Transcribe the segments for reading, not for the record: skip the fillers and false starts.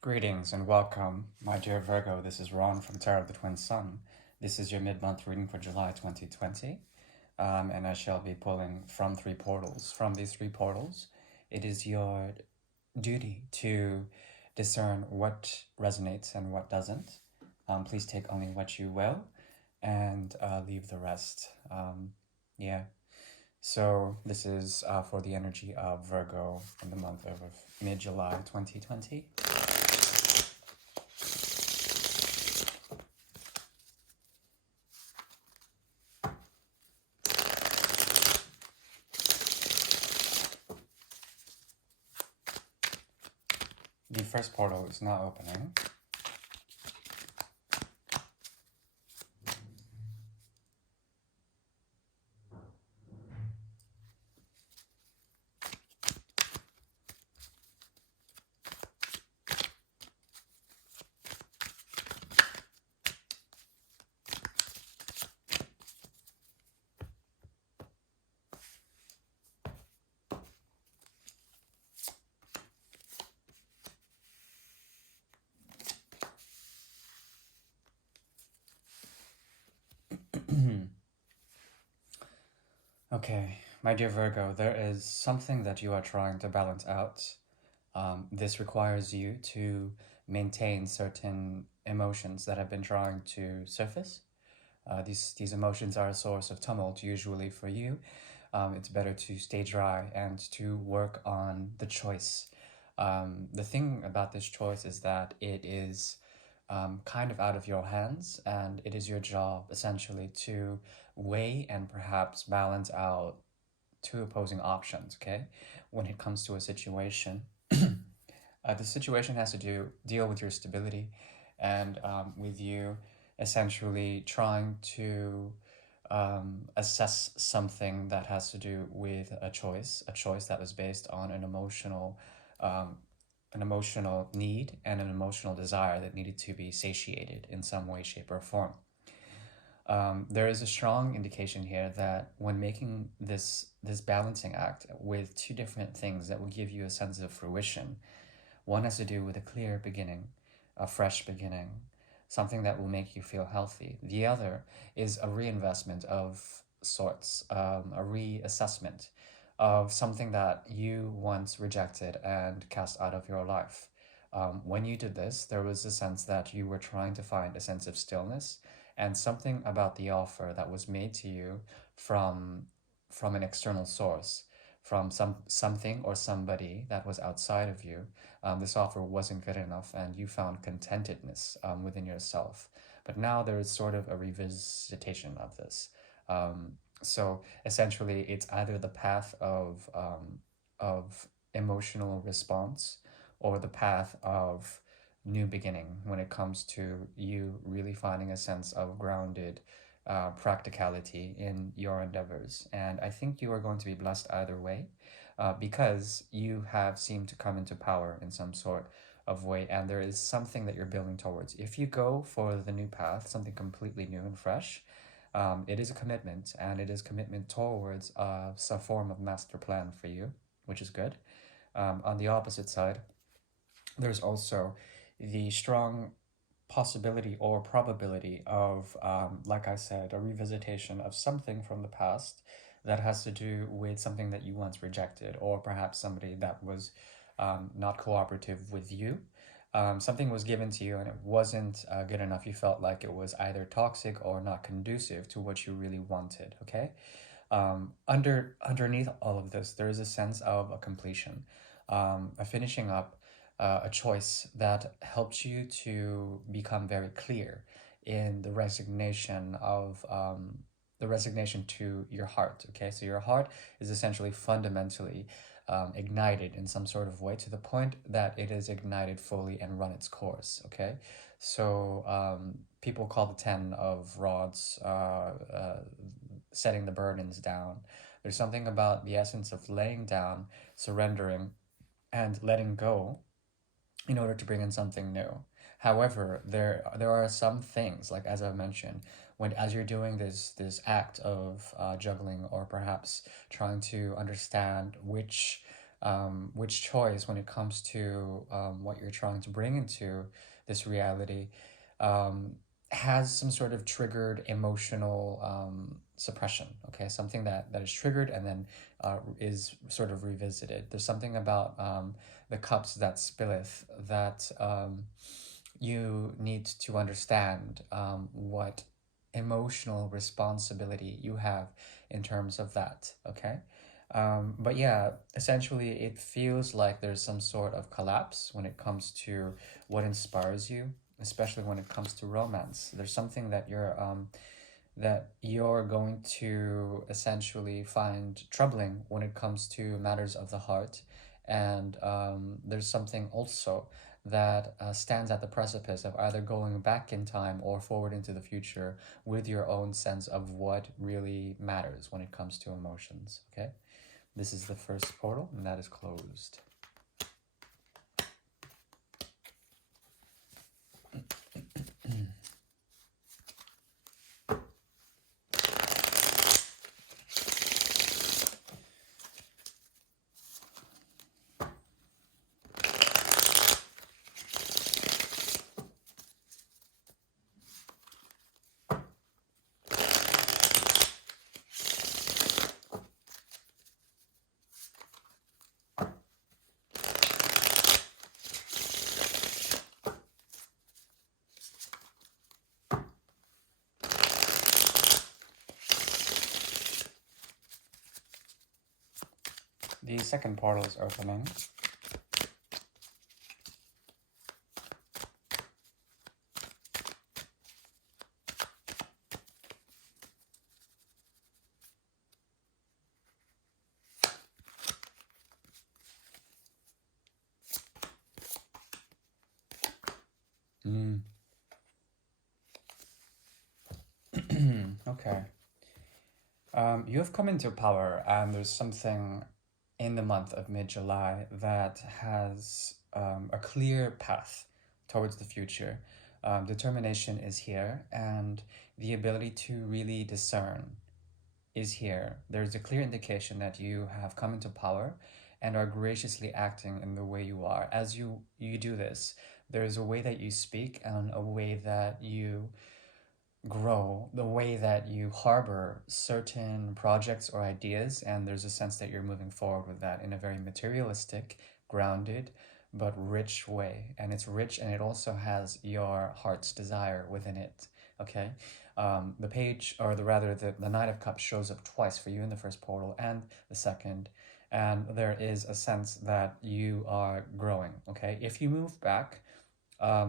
Greetings and welcome, my dear Virgo. This is Ron from Tarot of the Twin Sun. This is your mid-month reading for July 2020, and I shall be pulling from three portals. From these three portals, it is your duty to discern what resonates and what doesn't. Please take only what you will and leave the rest. Yeah. So this is for the energy of Virgo in the month of mid-July 2020. The first portal is now opening. Okay, my dear Virgo, there is something that you are trying to balance out. This requires you to maintain certain emotions that have been trying to surface. These emotions are a source of tumult usually for you. It's better to stay dry and to work on the choice. The thing about this choice is that it is kind of out of your hands, and it is your job essentially to weigh and perhaps balance out two opposing options, okay? When it comes to a situation, the situation has to deal with your stability and with you essentially trying to assess something that has to do with a choice that was based on um, an emotional need and an emotional desire that needed to be satiated in some way, shape, or form. There is a strong indication here that when making this balancing act with two different things that will give you a sense of fruition, one has to do with a clear beginning, a fresh beginning, something that will make you feel healthy. The other is a reinvestment of sorts, a reassessment of something that you once rejected and cast out of your life. When you did this, there was a sense that you were trying to find a sense of stillness and something about the offer that was made to you from an external source, from something or somebody that was outside of you. This offer wasn't good enough, and you found contentedness within yourself. But now there is sort of a revisitation of this. So essentially, it's either the path of emotional response or the path of new beginning when it comes to you really finding a sense of grounded practicality in your endeavors. And I think you are going to be blessed either way because you have seemed to come into power in some sort of way, and there is something that you're building towards. If you go for the new path, something completely new and fresh, it is a commitment, and it is commitment towards some form of master plan for you, which is good. On the opposite side, there's also the strong possibility or probability of, like I said, a revisitation of something from the past that has to do with something that you once rejected, or perhaps somebody that was not cooperative with you. Something was given to you and it wasn't good enough. You felt like it was either toxic or not conducive to what you really wanted, okay? Underneath all of this, there is a sense of a completion, a finishing up, a choice that helps you to become very clear in the resignation to your heart. Okay, so your heart is essentially fundamentally ignited in some sort of way to the point that it is ignited fully and run its course. Okay, so people call the 10 of Rods setting the burdens down. There's something about the essence of laying down, surrendering, and letting go in order to bring in something new. However, there are some things, like as I mentioned, when as you're doing this act of juggling, or perhaps trying to understand which which choice when it comes to what you're trying to bring into this reality um, has some sort of triggered emotional suppression. Okay, something that is triggered and then is sort of revisited. There's something about the cups that spilleth that you need to understand what emotional responsibility you have in terms of that. Okay. But yeah, essentially, it feels like there's some sort of collapse when it comes to what inspires you, especially when it comes to romance. There's something that you're going to essentially find troubling when it comes to matters of the heart. And there's something also that stands at the precipice of either going back in time or forward into the future with your own sense of what really matters when it comes to emotions. Okay, this is the first portal, and that is closed. The second portal is opening. Mm. Okay. You have come into power, and there's something in the month of mid July that has a clear path towards the future. Determination is here, and the ability to really discern is here. There's a clear indication that you have come into power and are graciously acting in the way you are. As you do this, there's a way that you speak and a way that you grow, the way that you harbor certain projects or ideas, and there's a sense that you're moving forward with that in a very materialistic, grounded, but rich way. And it's rich and it also has your heart's desire within it. Okay? The page, or the Knight of Cups shows up twice for you in the first portal and the second. And there is a sense that you are growing. Okay? If you move back,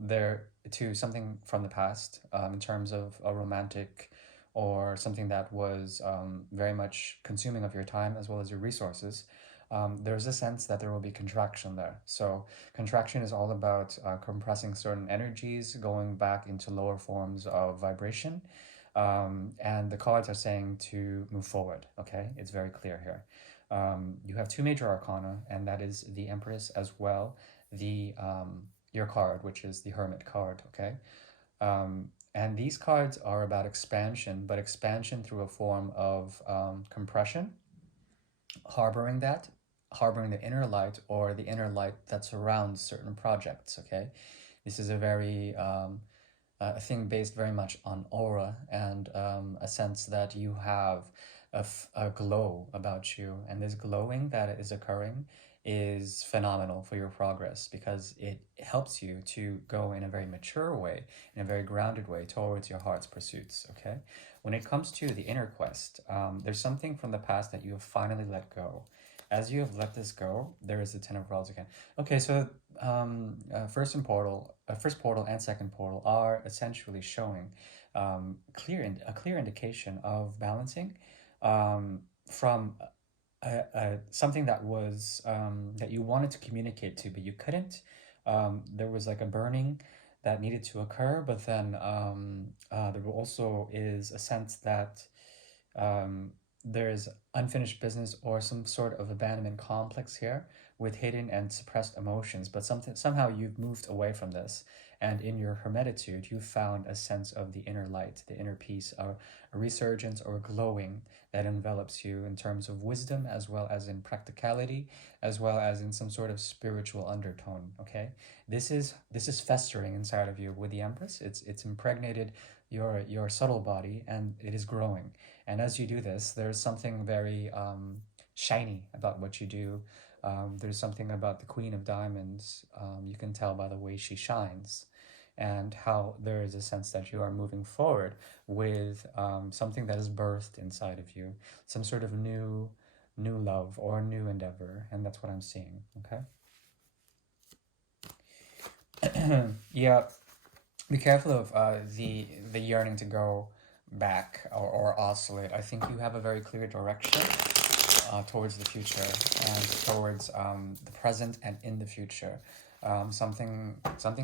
there to something from the past in terms of a romantic or something that was very much consuming of your time as well as your resources, there's a sense that there will be contraction there. So contraction is all about compressing certain energies, going back into lower forms of vibration. And the cards are saying to move forward. Okay, it's very clear here. You have two major arcana, and that is the Empress as well the your card, which is the Hermit card. Okay, and these cards are about expansion, but expansion through a form of compression, harboring that, harboring the inner light or the inner light that surrounds certain projects. Okay, this is a very a thing based very much on aura and a sense that you have a glow about you. And this glowing that is occurring is phenomenal for your progress because it helps you to go in a very mature way, in a very grounded way towards your heart's pursuits. Okay. When it comes to the inner quest, there's something from the past that you have finally let go. As you have let this go, there is the Ten of Worlds again. Okay, so first portal and second portal are essentially showing a clear indication of balancing from something that was that you wanted to communicate to, but you couldn't. There was like a burning that needed to occur, but then there also is a sense that there's unfinished business or some sort of abandonment complex here, with hidden and suppressed emotions, but somehow you've moved away from this. And in your hermetitude, you found a sense of the inner light, the inner peace, or a resurgence or glowing that envelops you in terms of wisdom, as well as in practicality, as well as in some sort of spiritual undertone. Okay, this is festering inside of you with the Empress. It's impregnated your subtle body, and it is growing. And as you do this, there's something very shiny about what you do. There's something about the Queen of Diamonds. You can tell by the way she shines, and how there is a sense that you are moving forward with something that is birthed inside of you, some sort of new love or new endeavor, and that's what I'm seeing. Okay. Yeah, be careful of the yearning to go back or oscillate. I think you have a very clear direction towards the future and towards the present and in the future. Something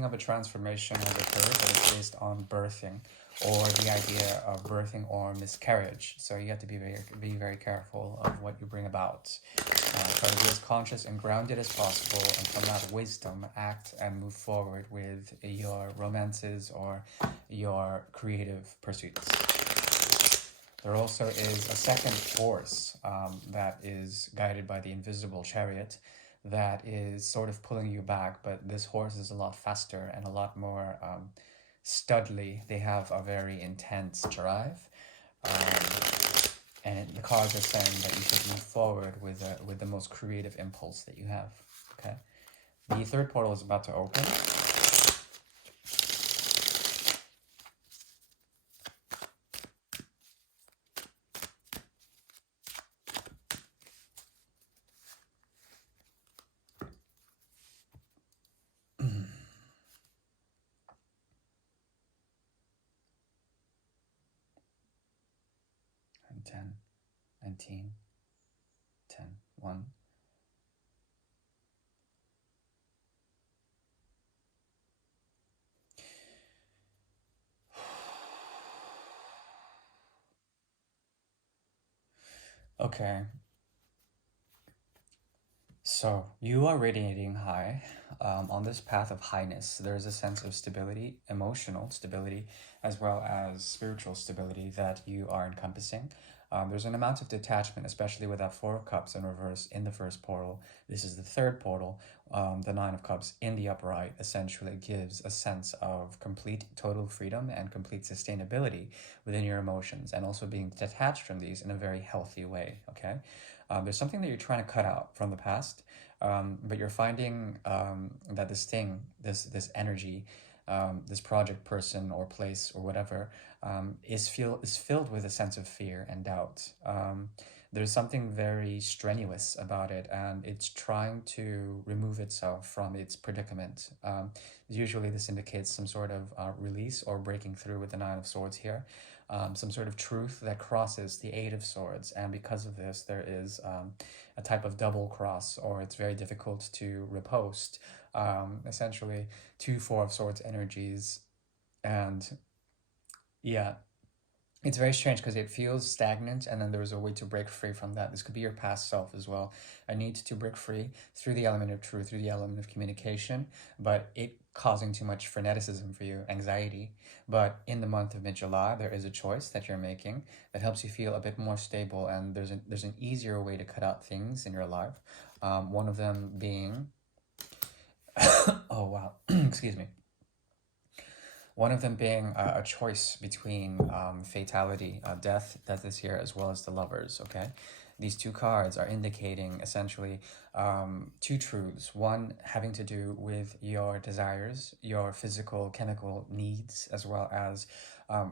of a transformation has occurred that is based on birthing, or the idea of birthing or miscarriage. So you have to be very careful of what you bring about. Try to be as conscious and grounded as possible, and from that wisdom, act and move forward with your romances or your creative pursuits. There also is a second force that is guided by the invisible chariot that is sort of pulling you back, but this horse is a lot faster and a lot more studly. They have a very intense drive. Um, and the cards are saying that you should move forward with the most creative impulse that you have. Okay. The third portal is about to open. And 10, 19, 10, 1. Okay. So you are radiating high on this path of highness. There's a sense of stability, emotional stability, as well as spiritual stability that you are encompassing. There's an amount of detachment, especially with that Four of Cups in reverse in the first portal. This is the third portal. The Nine of Cups in the upright essentially gives a sense of complete, total freedom and complete sustainability within your emotions, and also being detached from these in a very healthy way. Okay. There's something that you're trying to cut out from the past, but you're finding that this energy, this project, person, or place, or whatever, is filled with a sense of fear and doubt. There's something very strenuous about it, and it's trying to remove itself from its predicament. Usually, this indicates some sort of release or breaking through with the Nine of Swords here. Some sort of truth that crosses the Eight of Swords, and because of this, there is a type of double cross, or it's very difficult to repost. Essentially, two Four of Swords energies, and yeah, it's very strange because it feels stagnant, and then there is a way to break free from that. This could be your past self as well. I need to break free through the element of truth, through the element of communication, but it causing too much freneticism for you, anxiety. But in the month of mid-July, there is a choice that you're making that helps you feel a bit more stable, and there's an easier way to cut out things in your life. One of them being, oh wow, excuse me. One of them being a choice between fatality, death is here, as well as the lovers. Okay, these two cards are indicating essentially two truths. One having to do with your desires, your physical, chemical needs, as well as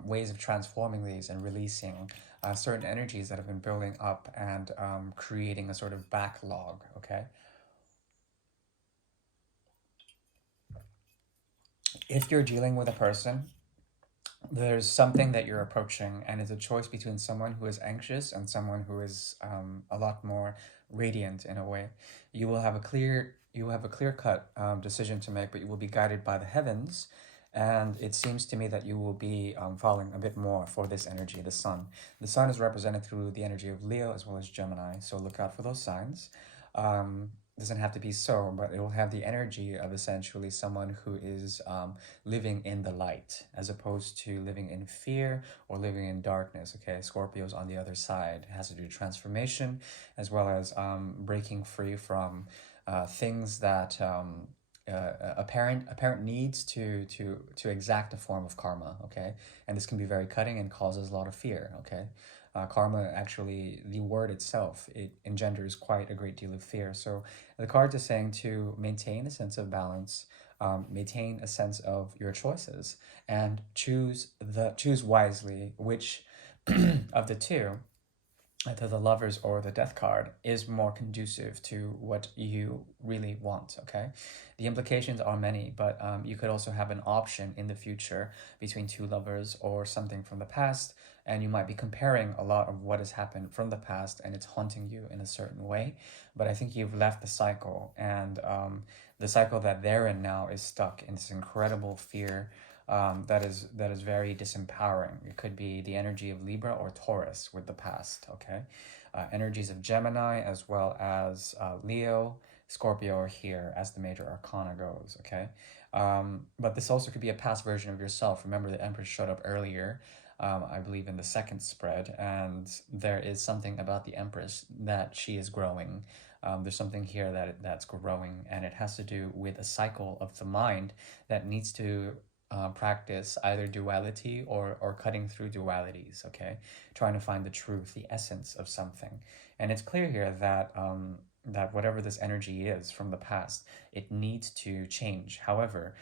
ways of transforming these and releasing certain energies that have been building up and creating a sort of backlog. Okay, if you're dealing with a person, there's something that you're approaching, and it's a choice between someone who is anxious and someone who is a lot more radiant in a way. You will have a clear cut decision to make, but you will be guided by the heavens. And it seems to me that you will be falling a bit more for this energy, the sun. The sun is represented through the energy of Leo as well as Gemini, so look out for those signs. doesn't have to be so, but it will have the energy of essentially someone who is living in the light as opposed to living in fear or living in darkness. Okay, Scorpio's on the other side. It has to do with transformation as well as breaking free from things that a parent needs to exact a form of karma. Okay, and this can be very cutting and causes a lot of fear. Okay, karma, actually, the word itself, it engenders quite a great deal of fear. So the card is saying to maintain a sense of balance, maintain a sense of your choices, and choose wisely which of the two, either the lovers or the death card, is more conducive to what you really want. Okay, the implications are many, but you could also have an option in the future between two lovers or something from the past, and you might be comparing a lot of what has happened from the past and it's haunting you in a certain way. But I think you've left the cycle, and the cycle that they're in now is stuck in this incredible fear, that is very disempowering. It could be the energy of Libra or Taurus with the past. Okay, energies of Gemini as well as Leo, Scorpio are here as the major arcana goes. Okay, but this also could be a past version of yourself. Remember, the Empress showed up earlier. I believe in the second spread, and there is something about the Empress that she is growing. There's something here that's growing, and it has to do with a cycle of the mind that needs to practice either duality or cutting through dualities. Okay, trying to find the truth, the essence of something. And it's clear here that whatever this energy is from the past, it needs to change. However,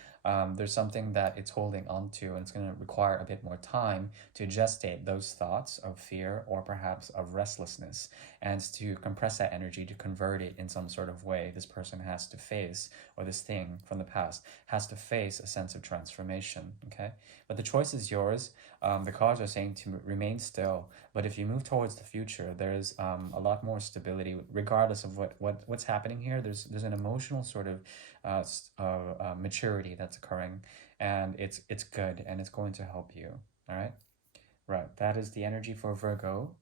there's something that it's holding on to, and it's going to require a bit more time to gestate those thoughts of fear or perhaps of restlessness, and to compress that energy to convert it in some sort of way. This person has to face, or this thing from the past has to face, a sense of transformation. Okay, but the choice is yours. The cards are saying to remain still, but if you move towards the future, there's a lot more stability, regardless of what's happening here. There's an emotional sort of maturity that's occurring, and it's good, and it's going to help you. All right. Right, that is the energy for Virgo.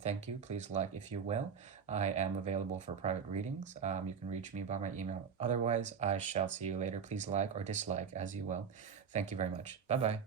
Thank you. Please like if you will. I am available for private readings. You can reach me by my email. Otherwise, I shall see you later. Please like or dislike as you will. Thank you very much. Bye bye.